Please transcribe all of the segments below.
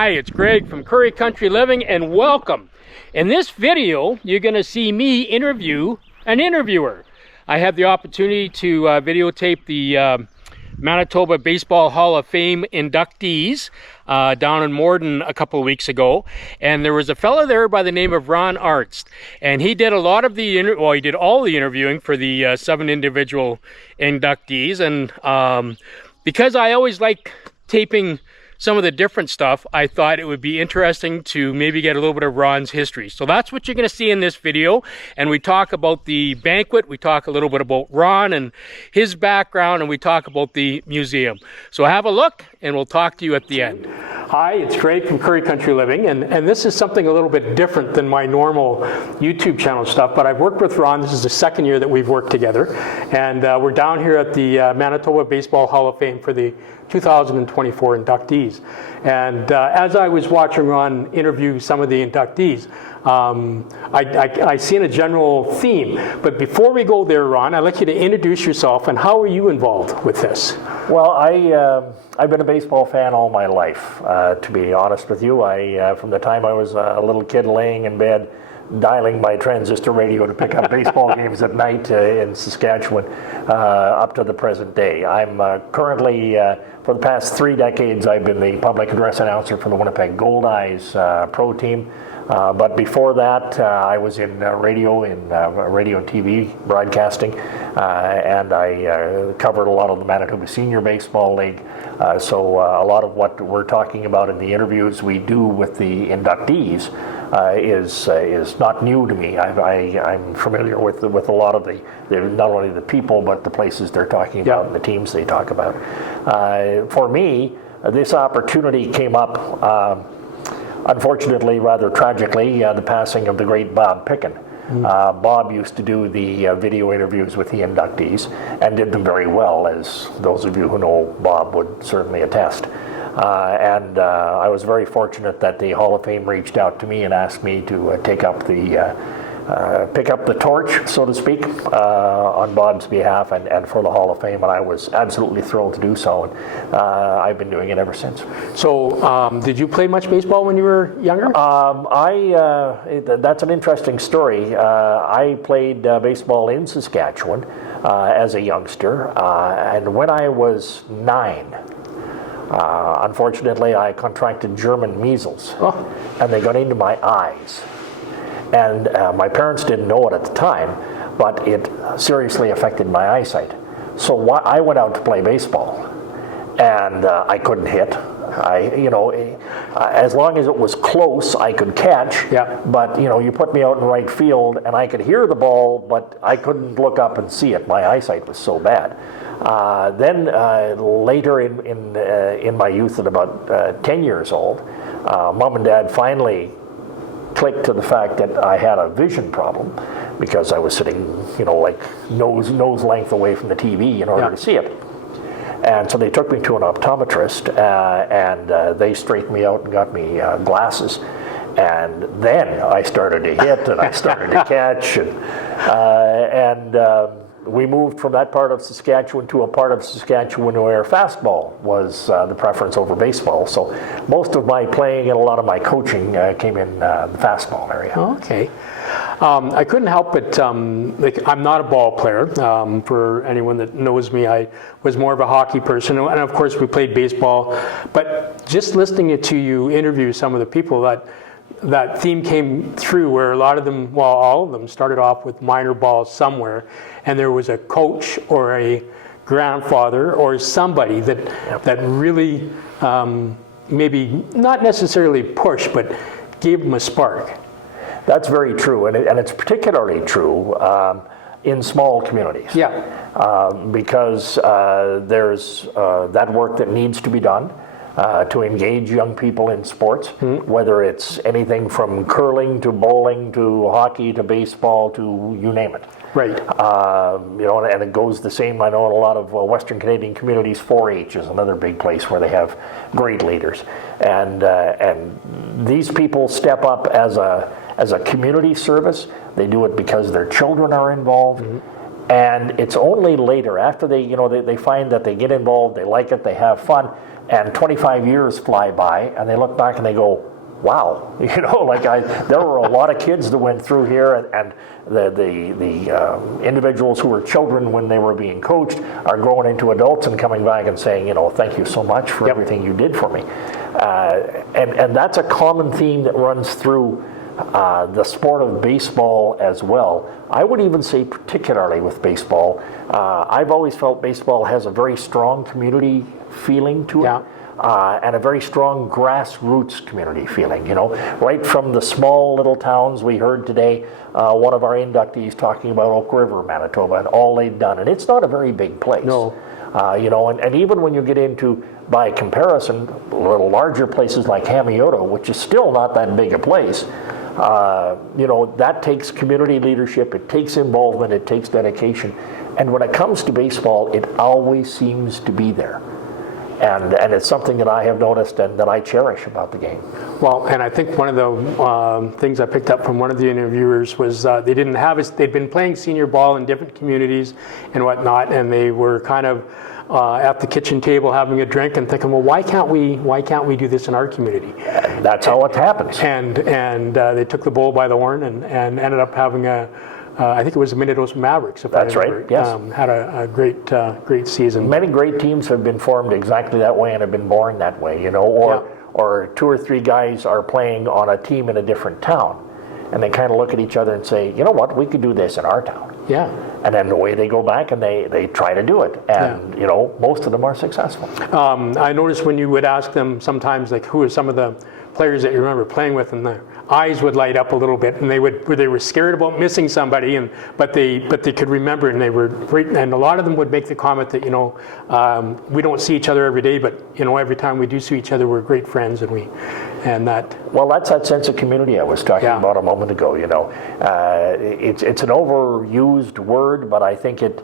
Hi, it's Greg from Curry Country Living, and welcome. In this video, you're going to see me interview an interviewer. I had the opportunity to videotape the Manitoba Baseball Hall of Fame inductees down in Morden a couple of weeks ago, and there was a fellow there by the name of Arnst, and he did a lot of the he did all the interviewing for the 7 individual inductees, and because I always like taping some of the different stuff, I thought it would be interesting to maybe get a little bit of Ron's history. So that's what you're going to see in this video. And we talk about the banquet, we talk a little bit about Ron and his background, and we talk about the museum. So have a look, and we'll talk to you at the end. Hi, it's Greg from Curry Country Living, and this is something a little bit different than my normal YouTube channel stuff, but I've worked with Ron. This is the 2nd year that we've worked together, and we're down here at the Manitoba Baseball Hall of Fame for the 2024 inductees. And as I was watching Ron interview some of the inductees, I seen a general theme. But before we go there, Ron, I'd like you to introduce yourself, and how are you involved with this? Well, I've been a baseball fan all my life, to be honest with you. From the time I was a little kid laying in bed, dialing my transistor radio to pick up baseball games at night in Saskatchewan, up to the present day. I'm currently, for the past 3 decades, I've been the public address announcer for the Winnipeg Gold Eyes pro team. But before that, I was in radio and TV broadcasting, and I covered a lot of the Manitoba Senior Baseball League. So a lot of what we're talking about in the interviews we do with the inductees is not new to me. I'm familiar with a lot of the not only the people but the places they're talking about and the teams they talk about. For me, this opportunity came up. Unfortunately, rather tragically, the passing of the great Bob Pickin. Bob used to do the video interviews with the inductees and did them very well, as those of you who know Bob would certainly attest. And I was very fortunate that the Hall of Fame reached out to me and asked me to pick up the torch, so to speak, on Bob's behalf and for the Hall of Fame, and I was absolutely thrilled to do so, and I've been doing it ever since. So, did you play much baseball when you were younger? That's an interesting story. I played baseball in Saskatchewan as a youngster, and when I was 9, unfortunately, I contracted German measles, and they got into my eyes. And my parents didn't know it at the time, but it seriously affected my eyesight. So I went out to play baseball, and I couldn't hit. As long as it was close, I could catch. Yeah. But you put me out in right field, and I could hear the ball, but I couldn't look up and see it. My eyesight was so bad. Then later in my youth, at about 10 years old, Mom and Dad finally clicked to the fact that I had a vision problem because I was sitting, like nose length away from the TV in order to see it. And so they took me to an optometrist, and they straightened me out and got me glasses. And then I started to hit, and I started to catch, and we moved from that part of Saskatchewan to a part of Saskatchewan where fastball was the preference over baseball. So most of my playing and a lot of my coaching came in the fastball area. Okay. I couldn't help but, I'm not a ball player. For anyone that knows me, I was more of a hockey person. And of course, we played baseball. But just listening to you interview some of the people, that theme came through where a lot of them, well, all of them started off with minor balls somewhere, and there was a coach or a grandfather or somebody that really maybe not necessarily pushed, but gave them a spark. That's very true, and it's particularly true in small communities. Yeah. Because there's that work that needs to be done. To engage young people in sports, whether it's anything from curling to bowling to hockey to baseball to you name it. Right. And it goes the same. I know in a lot of Western Canadian communities, 4-H is another big place where they have great leaders, and these people step up as a community service. They do it because their children are involved. And it's only later, after they find that they get involved, they like it, they have fun, and 25 years fly by, and they look back and they go, wow, like there were a lot of kids that went through here, and the individuals who were children when they were being coached are growing into adults and coming back and saying, thank you so much for everything you did for me. And that's a common theme that runs through the sport of baseball as well. I would even say particularly with baseball, I've always felt baseball has a very strong community feeling to it. And a very strong grassroots community feeling, right from the small little towns. We heard today one of our inductees talking about Oak River, Manitoba, and all they've done. And it's not a very big place. No. And even when you get into, by comparison, little larger places like Hamiota, which is still not that big a place, that takes community leadership, it takes involvement, it takes dedication. And when it comes to baseball, it always seems to be there. And it's something that I have noticed and that I cherish about the game. Well, and I think one of the things I picked up from one of the interviewers was they'd been playing senior ball in different communities and whatnot, and they were kind of at the kitchen table having a drink and thinking, well, why can't we do this in our community? That's how it happens. And they took the bull by the horn and ended up having I think it was the Manitoba Mavericks, if That's I remember. Right, yes. Had a great season. Many great teams have been formed exactly that way and have been born that way, or two or three guys are playing on a team in a different town, and they kind of look at each other and say, you know what, we could do this in our town. Yeah. And then away they go back and they try to do it, and most of them are successful. I noticed when you would ask them sometimes, like, who are some of the players that you remember playing with, and their eyes would light up a little bit, and they were scared about missing somebody, but they could remember, and they were great. And a lot of them would make the comment that we don't see each other every day, but every time we do see each other, we're great friends, and that. Well, that's that sense of community I was talking about a moment ago. It's an overused word, but I think it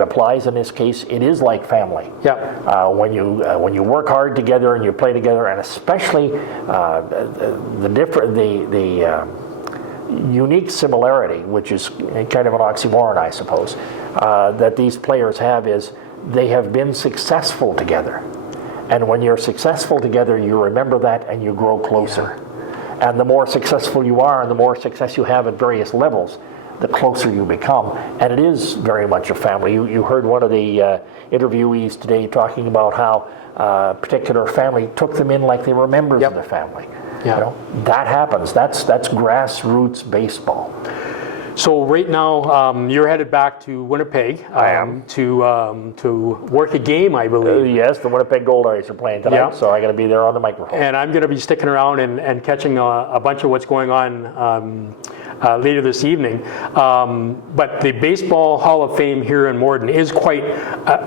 applies in this case. It is like family. Yeah. When you work hard together and you play together, and especially the unique similarity, which is kind of an oxymoron, I suppose, that these players have is they have been successful together. And when you're successful together, you remember that and you grow closer. Yeah. And the more successful you are and the more success you have at various levels, the closer you become. And it is very much a family. You heard one of the interviewees today talking about how a particular family took them in like they were members of the family. Yeah. That happens. That's grassroots baseball. So right now, you're headed back to Winnipeg. I am. To work a game, I believe. Yes, the Winnipeg Gold Eyes are playing tonight, so I got to be there on the microphone. And I'm going to be sticking around and catching a bunch of what's going on later this evening. But the Baseball Hall of Fame here in Morden is quite,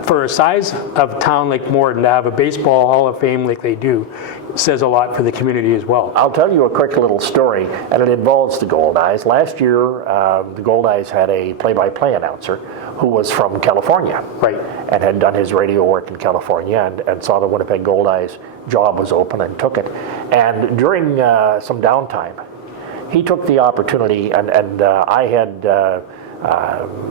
for a size of town like Morden, to have a Baseball Hall of Fame like they do, says a lot for the community as well. I'll tell you a quick little story, and it involves the Gold Eyes. Last year, the Gold Eyes had a play-by-play announcer who was from California, right, and had done his radio work in California, and saw the Winnipeg Gold Eyes job was open and took it. And during some downtime, he took the opportunity, and I had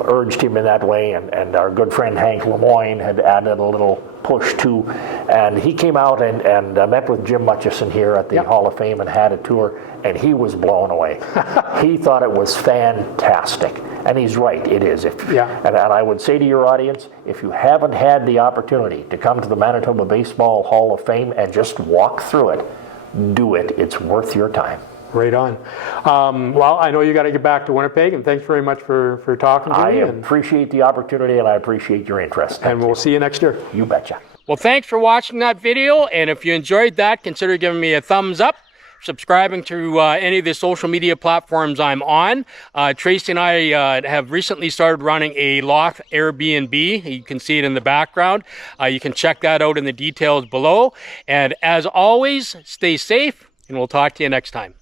urged him in that way, and our good friend Hank Lemoyne had added a little push too, and he came out and met with Jim Mutchison here at the Hall of Fame and had a tour, and he was blown away. He thought it was fantastic, and he's right, it is. And I would say to your audience, if you haven't had the opportunity to come to the Manitoba Baseball Hall of Fame and just walk through it, do it. It's worth your time. Right on. Well, I know you got to get back to Winnipeg, and thanks very much for talking to me. I appreciate the opportunity, and I appreciate your interest. And we'll see you next year. You betcha. Well, thanks for watching that video, and if you enjoyed that, consider giving me a thumbs up, subscribing to any of the social media platforms I'm on. Tracy and I have recently started running a loft Airbnb. You can see it in the background. You can check that out in the details below. And as always, stay safe, and we'll talk to you next time.